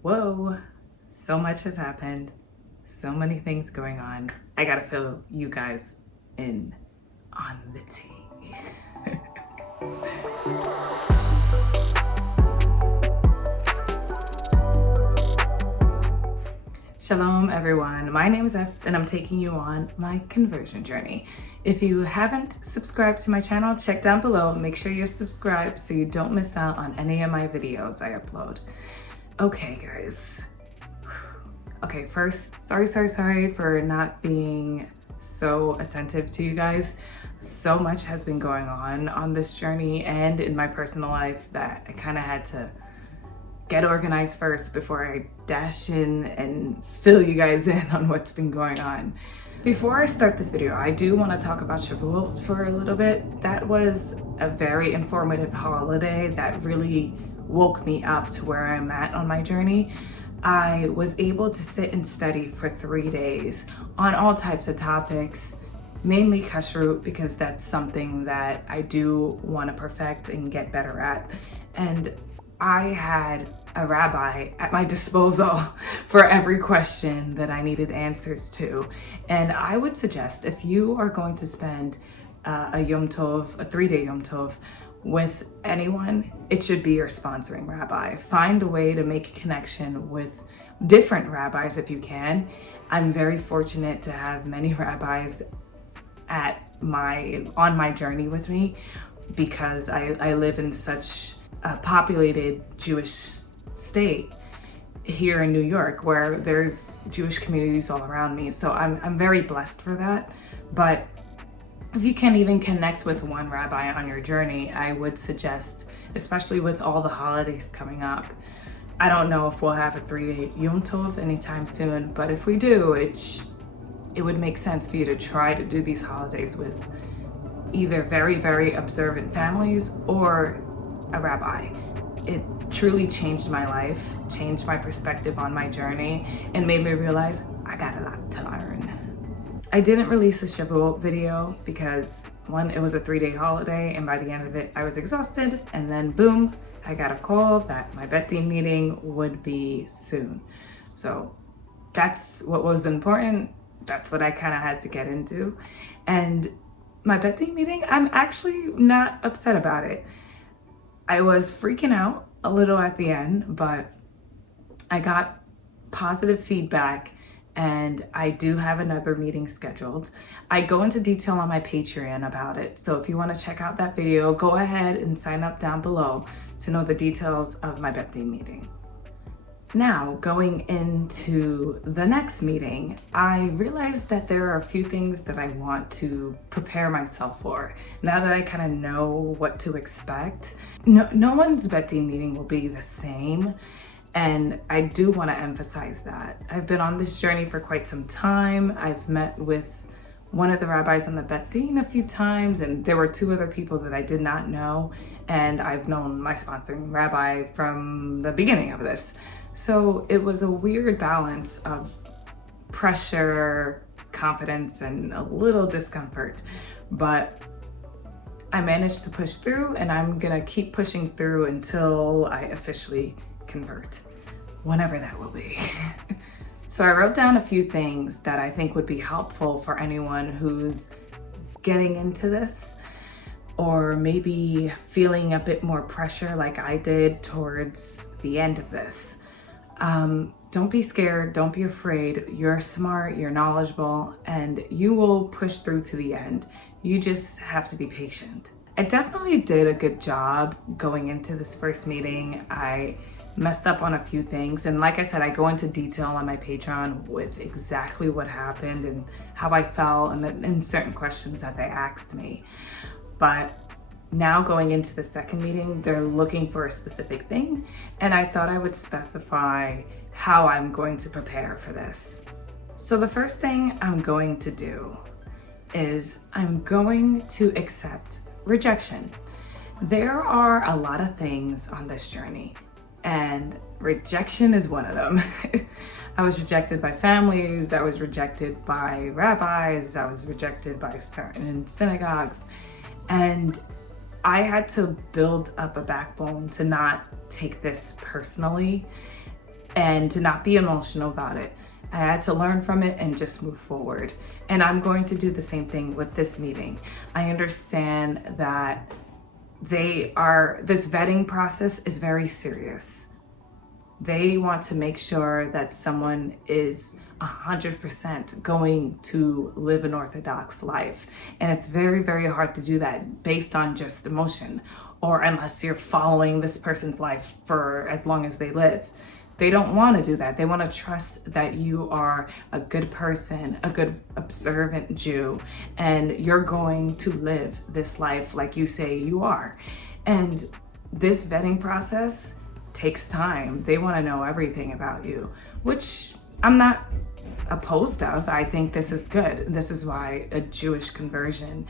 Whoa, so much has happened, so many things going on. I gotta fill you guys in on the tea. Shalom everyone, my name is S and I'm taking you on my conversion journey. If you haven't subscribed to my channel, check down below. Make sure you're subscribed so you don't miss out on any of my videos I upload. Okay guys. Okay, first, sorry for not being so attentive to you guys. So much has been going on this journey and in my personal life that I kind of had to get organized first before I dash in and fill you guys in on what's been going on. Before I start this video, I do want to talk about Shavuot for a little bit. That was a very informative holiday that really woke me up to where I'm at on my journey. I was able to sit and study for 3 days on all types of topics, mainly kashrut, because that's something that I do want to perfect and get better at. And I had a rabbi at my disposal for every question that I needed answers to. And I would suggest if you are going to spend a Yom Tov, a 3-day Yom Tov with anyone, it should be your sponsoring rabbi. Find a way to make a connection with different rabbis if you can. I'm very fortunate to have many rabbis on my journey with me because I live in such a populated Jewish state here in New York where there's Jewish communities all around me. So I'm very blessed for that. But if you can't even connect with one rabbi on your journey, I would suggest, especially with all the holidays coming up, I don't know if we'll have a 3-day Yom Tov anytime soon, but if we do, it would make sense for you to try to do these holidays with either very, very observant families or a rabbi. It truly changed my life, changed my perspective on my journey, and made me realize I got a lot to learn. I didn't release a Shavuot video because one, it was a 3-day holiday, and by the end of it, I was exhausted, and then boom, I got a call that my Beit meeting would be soon. So that's what was important. That's what I kind of had to get into. And my Beit meeting, I'm actually not upset about it. I was freaking out a little at the end, but I got positive feedback and I do have another meeting scheduled. I go into detail on my Patreon about it. So if you want to check out that video, go ahead and sign up down below to know the details of my Beit meeting. Now, going into the next meeting, I realized that there are a few things that I want to prepare myself for. Now that I kind of know what to expect, no one's Beit meeting will be the same. And I do want to emphasize that. I've been on this journey for quite some time. I've met with one of the rabbis on the Beit a few times, and there were 2 other people that I did not know. And I've known my sponsoring rabbi from the beginning of this. So it was a weird balance of pressure, confidence, and a little discomfort. But I managed to push through, and I'm gonna keep pushing through until I officially convert, whenever that will be. So I wrote down a few things that I think would be helpful for anyone who's getting into this, or maybe feeling a bit more pressure like I did towards the end of this. Don't be scared, don't be afraid. You're smart, you're knowledgeable, and you will push through to the end. You just have to be patient. I definitely did a good job going into this first meeting. I messed up on a few things, and like I said, I go into detail on my Patreon with exactly what happened and how I felt and certain questions that they asked me. But now going into the second meeting, they're looking for a specific thing, and I thought I would specify how I'm going to prepare for this. So the first thing I'm going to do is I'm going to accept rejection. There are a lot of things on this journey, and rejection is one of them. I was rejected by families, I was rejected by rabbis, I was rejected by certain synagogues, and I had to build up a backbone to not take this personally and to not be emotional about it. I had to learn from it and just move forward. And I'm going to do the same thing with this meeting. I understand that this vetting process is very serious. They want to make sure that someone is 100% going to live an Orthodox life. And it's very, very hard to do that based on just emotion, or unless you're following this person's life for as long as they live. They don't want to do that. They want to trust that you are a good person, a good observant Jew, and you're going to live this life like you say you are. And this vetting process takes time. They want to know everything about you, which I'm not opposed of. I think this is good. This is why a Jewish conversion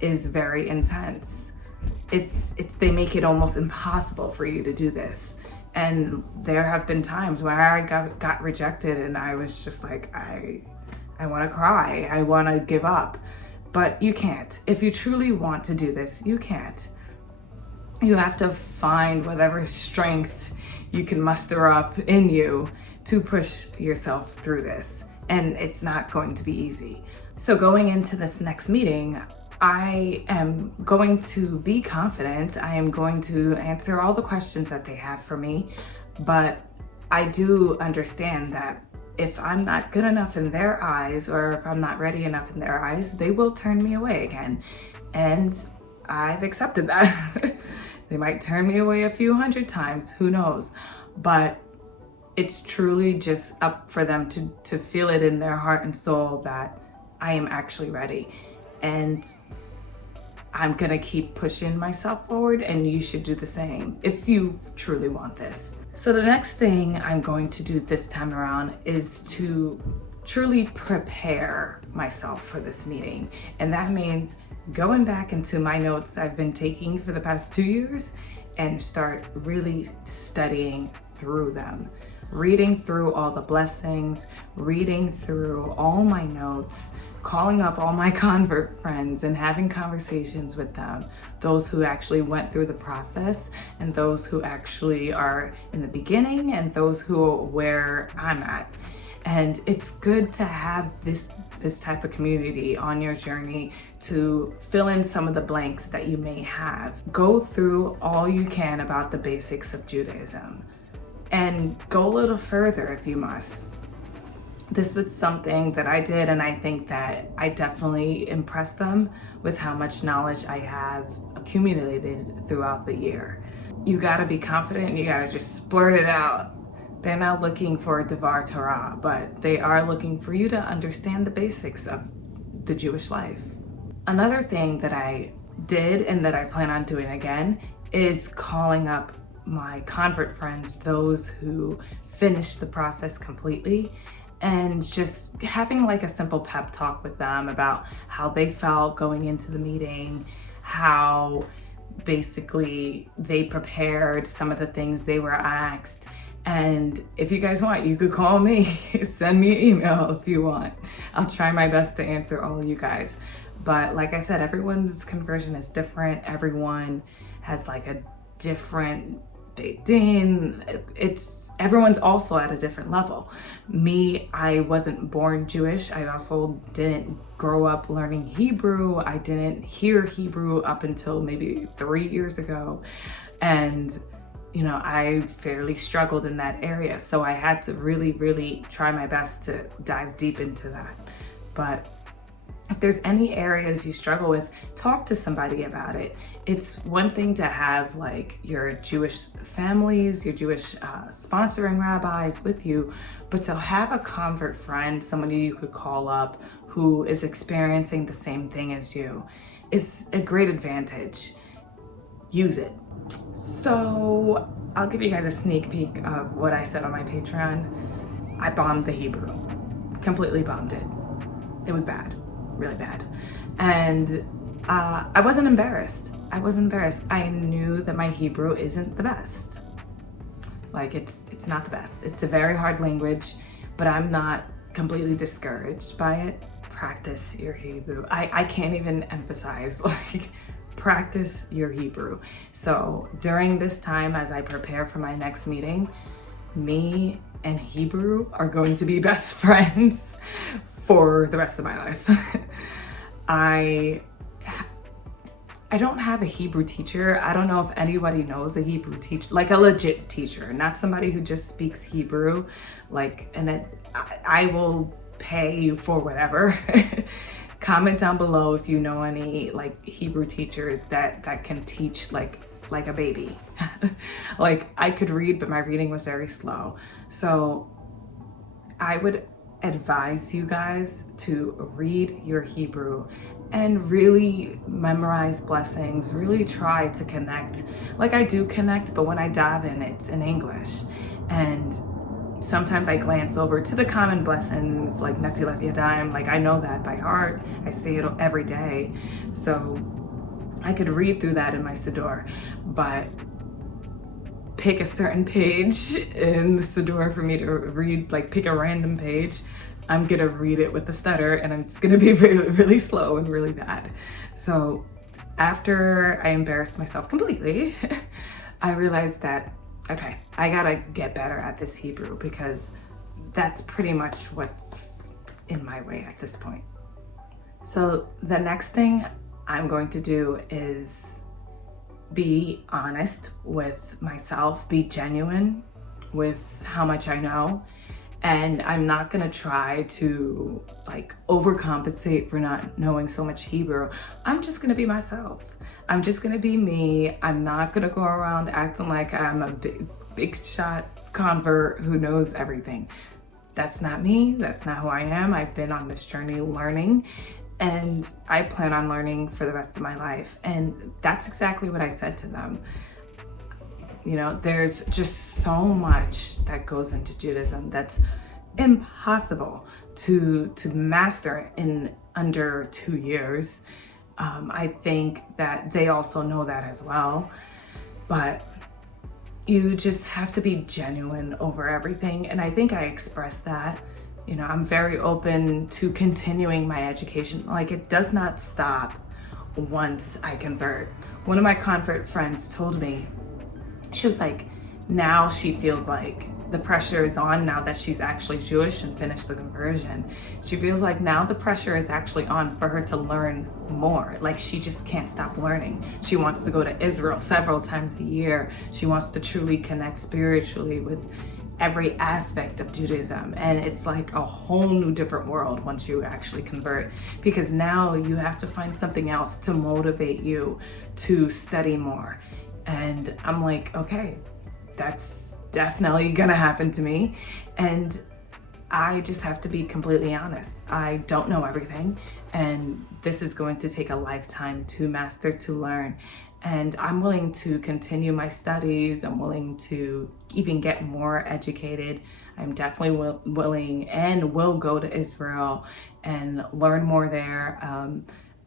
is very intense. They make it almost impossible for you to do this. And there have been times where I got rejected and I was just like, I want to cry. I want to give up. But you can't. If you truly want to do this, you can't. You have to find whatever strength you can muster up in you to push yourself through this. And it's not going to be easy. So going into this next meeting, I am going to be confident. I am going to answer all the questions that they have for me, but I do understand that if I'm not good enough in their eyes, or if I'm not ready enough in their eyes, they will turn me away again. And I've accepted that. They might turn me away a few hundred times, who knows? But it's truly just up for them to feel it in their heart and soul that I am actually ready. And I'm gonna keep pushing myself forward, and you should do the same if you truly want this. So the next thing I'm going to do this time around is to truly prepare myself for this meeting. And that means going back into my notes I've been taking for the past 2 years and start really studying through them. Reading through all the blessings, reading through all my notes, calling up all my convert friends and having conversations with them, those who actually went through the process and those who actually are in the beginning and those who are where I'm at. And it's good to have this type of community on your journey to fill in some of the blanks that you may have. Go through all you can about the basics of Judaism and go a little further if you must. This was something that I did, and I think that I definitely impressed them with how much knowledge I have accumulated throughout the year. You gotta be confident and you gotta just splurt it out. They're not looking for a Devar Torah, but they are looking for you to understand the basics of the Jewish life. Another thing that I did and that I plan on doing again is calling up my convert friends, those who finished the process completely, and just having like a simple pep talk with them about how they felt going into the meeting, how basically they prepared, some of the things they were asked. And if you guys want, you could call me, send me an email if you want. I'll try my best to answer all of you guys. But like I said, everyone's conversion is different. Everyone has like a different Beit Din. Everyone's also at a different level. Me, I wasn't born Jewish. I also didn't grow up learning Hebrew. I didn't hear Hebrew up until maybe 3 years ago. And you know, I fairly struggled in that area. So I had to really, really try my best to dive deep into that. But if there's any areas you struggle with, talk to somebody about it. It's one thing to have like your Jewish families, your Jewish sponsoring rabbis with you, but to have a convert friend, somebody you could call up who is experiencing the same thing as you, is a great advantage. Use it. So I'll give you guys a sneak peek of what I said on my Patreon. I bombed the Hebrew, completely bombed it. It was bad, really bad. And I wasn't embarrassed. I knew that my Hebrew isn't the best. Like it's not the best. It's a very hard language, but I'm not completely discouraged by it. Practice your Hebrew. I can't even emphasize like practice your Hebrew. So during this time, as I prepare for my next meeting, me and Hebrew are going to be best friends for the rest of my life. I don't have a Hebrew teacher. I don't know if anybody knows a Hebrew teacher, like a legit teacher, not somebody who just speaks Hebrew, I will pay you for whatever. Comment down below if you know any like Hebrew teachers that can teach like a baby. Like I could read, but my reading was very slow. So I would advise you guys to read your Hebrew and really memorize blessings, really try to connect. Like I do connect, but when I dive in, it's in English. And sometimes I glance over to the common blessings like Netilat Yadayim, like I know that by heart. I say it every day. So I could read through that in my Siddur, but pick a certain page in the Siddur for me to read, like pick a random page. I'm gonna read it with a stutter and it's gonna be really, really slow and really bad. So after I embarrassed myself completely, I realized that, okay, I gotta get better at this Hebrew because that's pretty much what's in my way at this point. So the next thing I'm going to do is be honest with myself, be genuine with how much I know. And I'm not gonna try to like overcompensate for not knowing so much Hebrew. I'm just gonna be myself. I'm just gonna be me. I'm not gonna go around acting like I'm a big shot convert who knows everything. That's not me, that's not who I am. I've been on this journey learning and I plan on learning for the rest of my life. And that's exactly what I said to them. You know, there's just so much that goes into Judaism that's impossible to master in under 2 years. I think that they also know that as well, but you just have to be genuine over everything. And I think I expressed that. You know, I'm very open to continuing my education. Like it does not stop once I convert. One of my convert friends told me, she was like, now she feels like the pressure is on now that she's actually Jewish and finished the conversion. She feels like now the pressure is actually on for her to learn more. Like she just can't stop learning. She wants to go to Israel several times a year. She wants to truly connect spiritually with every aspect of Judaism. And it's like a whole new different world once you actually convert, because now you have to find something else to motivate you to study more. And I'm like, okay, that's definitely gonna happen to me. And I just have to be completely honest. I don't know everything. And this is going to take a lifetime to master, to learn. And I'm willing to continue my studies. I'm willing to even get more educated. I'm definitely willing and will go to Israel and learn more there.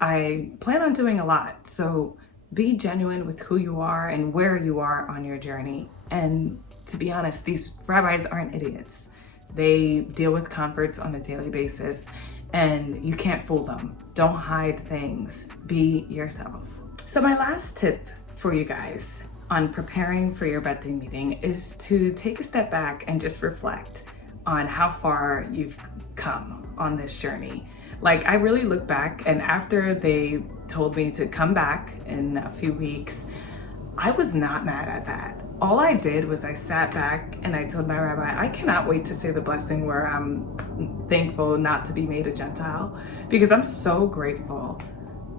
I plan on doing a lot. So be genuine with who you are and where you are on your journey. And to be honest, these rabbis aren't idiots. They deal with converts on a daily basis and you can't fool them. Don't hide things. Be yourself. So my last tip for you guys on preparing for your Beit Din meeting is to take a step back and just reflect on how far you've come on this journey. Like I really look back, and after they told me to come back in a few weeks, I was not mad at that. All I did was I sat back and I told my rabbi, I cannot wait to say the blessing where I'm thankful not to be made a Gentile, because I'm so grateful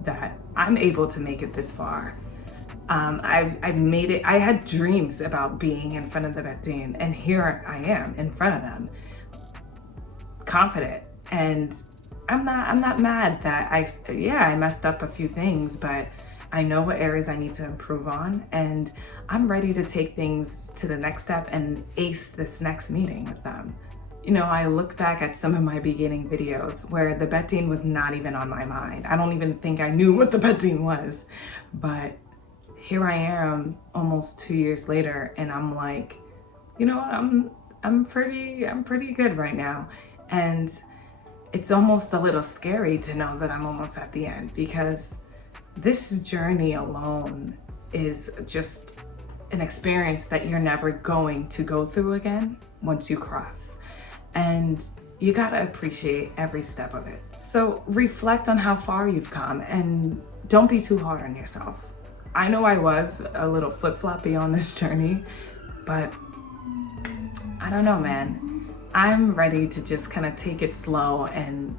that I'm able to make it this far. I made it. I had dreams about being in front of the Beit Din, and here I am in front of them, confident. And I'm not mad that I messed up a few things, but I know what areas I need to improve on, and I'm ready to take things to the next step and ace this next meeting with them. You know, I look back at some of my beginning videos where the Beit Din was not even on my mind. I don't even think I knew what the Beit Din was, but here I am almost 2 years later, and I'm like, you know, I'm pretty good right now. And it's almost a little scary to know that I'm almost at the end, because this journey alone is just an experience that you're never going to go through again once you cross. And you gotta appreciate every step of it. So reflect on how far you've come and don't be too hard on yourself. I know I was a little flip-floppy on this journey, but I don't know, man. I'm ready to just kind of take it slow and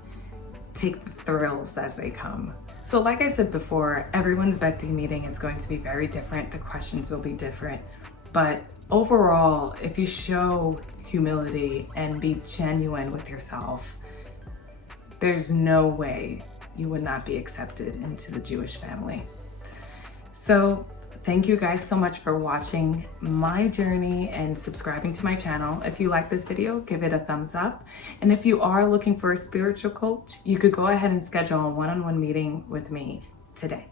take the thrills as they come. So like I said before, everyone's Beit meeting is going to be very different. The questions will be different. But overall, if you show humility and be genuine with yourself, there's no way you would not be accepted into the Jewish family. So thank you guys so much for watching my journey and subscribing to my channel. If you like this video, give it a thumbs up. And if you are looking for a spiritual coach, you could go ahead and schedule a one-on-one meeting with me today.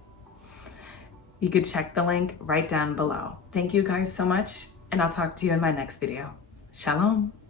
You could check the link right down below. Thank you guys so much, and I'll talk to you in my next video. Shalom.